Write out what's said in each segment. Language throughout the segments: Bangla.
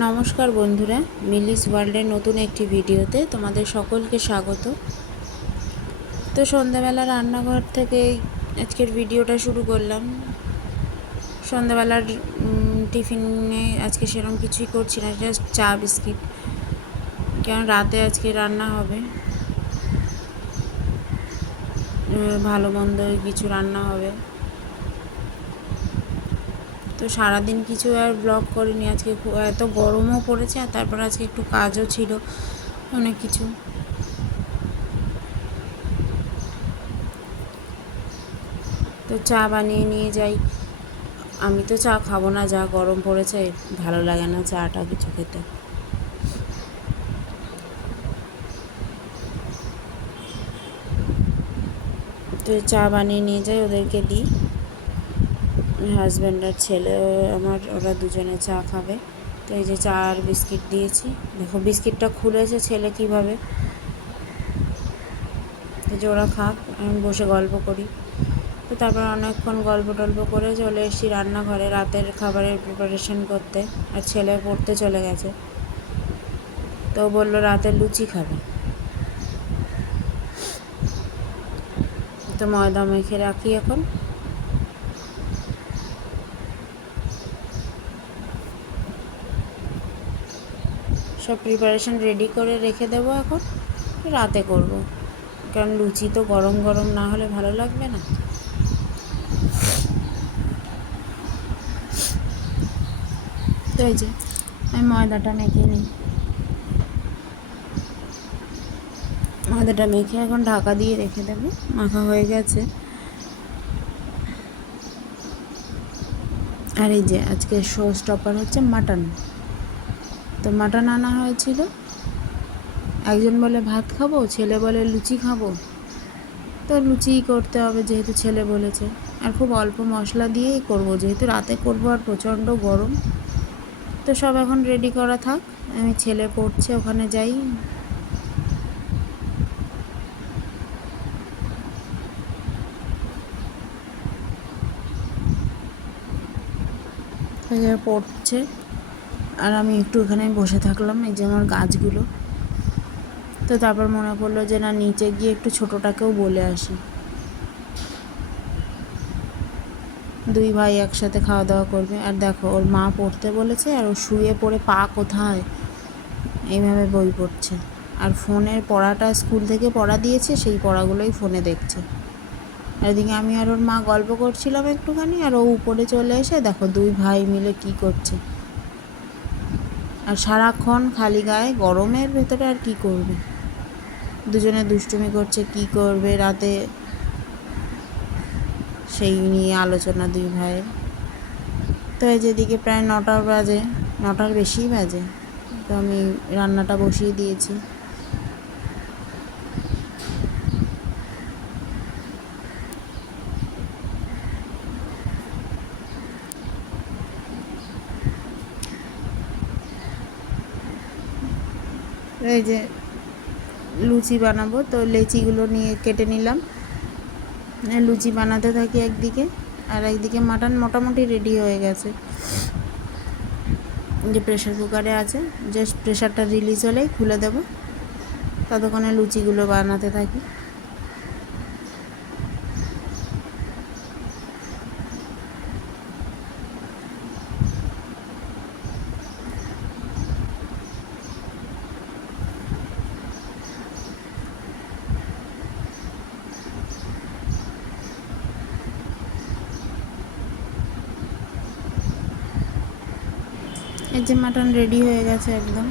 নমস্কার বন্ধুরা, মিলিস ওয়ার্ল্ডের নতুন একটি ভিডিওতে তোমাদের সকলকে স্বাগত। তো সন্ধ্যাবেলা রান্নাঘর থেকে আজকের ভিডিওটা শুরু করলাম। সন্ধ্যাবেলার টিফিনে আজকে সেরকম কিছুই করছি না, জাস্ট চা বিস্কিট, কারণ রাতে আজকে রান্না হবে, ভালো মন্দ কিছু রান্না হবে। তো সারাদিন কিছু আর ব্লগ করিনি আজকে, এত গরমও পড়েছে, আর তারপর আজকে একটু কাজও ছিল অনেক কিছু। তো চা বানিয়ে নিয়ে যাই। আমি তো চা খাবো না, যা গরম পড়েছে ভালো লাগে না চাটা কিছু খেতে। তো চা বানিয়ে নিয়ে যাই, ওদেরকে দিই। হাজব্যান্ড আর ছেলে আমার, ওরা দুজনে চা খাবে। তো এই যে চা আর বিস্কিট দিয়েছি, দেখো বিস্কিটটা খুলেছে ছেলে কীভাবে। তো যে ওরা খাক, আমি বসে গল্প করি। তো তারপর অনেকক্ষণ গল্প টল্প করে চলে এসেছি রান্নাঘরে রাতের খাবারের প্রিপারেশন করতে। আর ছেলে পড়তে চলে গেছে, তো বললো রাতে লুচি খাবে। তো ময়দা মেখে রাখি এখন। সব প্রিপারেশন রেডি করে রেখে দেবো, এখন রাতে করব, কারণ লুচি তো গরম গরম না হলে ভালো লাগবে না। তো এই যে আমি ময়দাটা মেখে নিই, ময়দাটা মেখে এখন ঢাকা দিয়ে রেখে দেবো। মাখা হয়ে গেছে। আর এই যে আজকে শো স্টপার হচ্ছে মাটন। তো মাটন আনা হয়েছিল, একজন বলে ভাত খাবো, ছেলে বলে লুচি খাবো। তো লুচিই করতে হবে যেহেতু ছেলে বলেছে, আর খুব অল্প মশলা দিয়েই করব, যেহেতু রাতে করব আর প্রচণ্ড গরম। তো সব এখন রেডি করা থাক, আমি ছেলে পড়ছে ওখানে যাই। পড়ছে আর আমি একটু এখানে বসে থাকলাম, এই যে আমার গাছগুলো। তো তারপর মনে পড়লো যে না, নিচে গিয়ে একটু ছোটোটাকেও বলে আসি। দুই ভাই একসাথে খাওয়া দাওয়া করবে। আর দেখো ওর মা পড়তে বলেছে, আর ও শুয়ে পড়ে পা কোথায় এইভাবে বই পড়ছে। আর ফোনের পড়াটা স্কুল থেকে পড়া দিয়েছে, সেই পড়াগুলোই ফোনে দেখছে। আর এদিকে আমি আর ওর মা গল্প করছিলাম একটুখানি, আর ও উপরে চলে এসে দেখো দুই ভাই মিলে কি করছে। আর সারাক্ষণ খালি গায়ে, গরমের ভেতরে আর কি করবে, দুজনে দুষ্টুমি করছে, কি করবে রাতে সেই নিয়ে আলোচনা দুই ভাইয়ের। তো এই যেদিকে প্রায় 9টা বাজে, 9টার বেশিই বাজে। তো আমি রান্নাটা বসিয়ে দিয়েছি। এই যে লুচি বানাবো, তো লেচিগুলো নিয়ে কেটে নিলাম, লুচি বানাতে থাকি একদিকে। আর একদিকে মাটন মোটামুটি রেডি হয়ে গেছে, যে প্রেশার কুকারে আছে, জাস্ট প্রেশারটা রিলিজ হলেই খুলে দেবো। ততক্ষণে লুচিগুলো বানাতে থাকি। এই যে মাটন রেডি হয়ে গেছে একদম,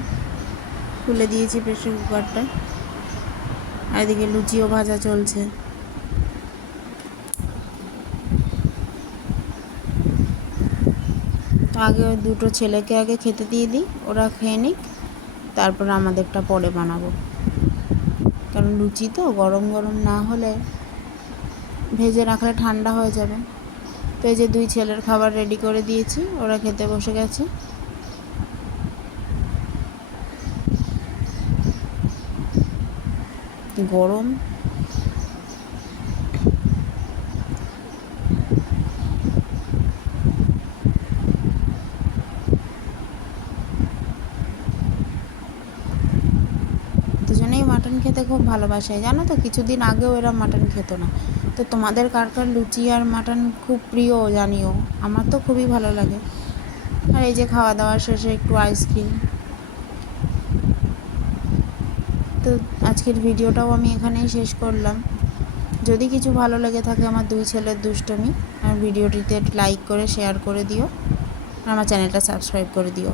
খুলে দিয়েছি প্রেশার কুকারটা। আর এদিকে লুচিও ভাজা চলছে। তো আগে ওই দুটো ছেলেকে আগে খেতে দিয়ে দিই, ওরা খেয়ে নিক, তারপর আমাদেরটা পরে বানাবো। কারণ লুচি তো গরম গরম না হলে, ভেজে রাখলে ঠান্ডা হয়ে যাবে। তো এই যে দুই ছেলের খাবার রেডি করে দিয়েছি, ওরা খেতে বসে গেছে। গরম মাটন খেতে খুব ভালোবাসে, জানো তো, কিছুদিন আগেও এরা মাটন খেত না। তো তোমাদের কার কার লুচি আর মাটন খুব প্রিয় জানিও, আমার তো খুবই ভালো লাগে। আর এই যে খাওয়া দাওয়া শেষে একটু আইসক্রিম। তো আজকের ভিডিওটাও আমি এখানেই শেষ করলাম। যদি কিছু ভালো লেগে থাকে আমার দুই ছেলের দুষ্টমি, আর ভিডিওটিতে লাইক করে শেয়ার করে দিও, আর আমার চ্যানেলটা সাবস্ক্রাইব করে দিও।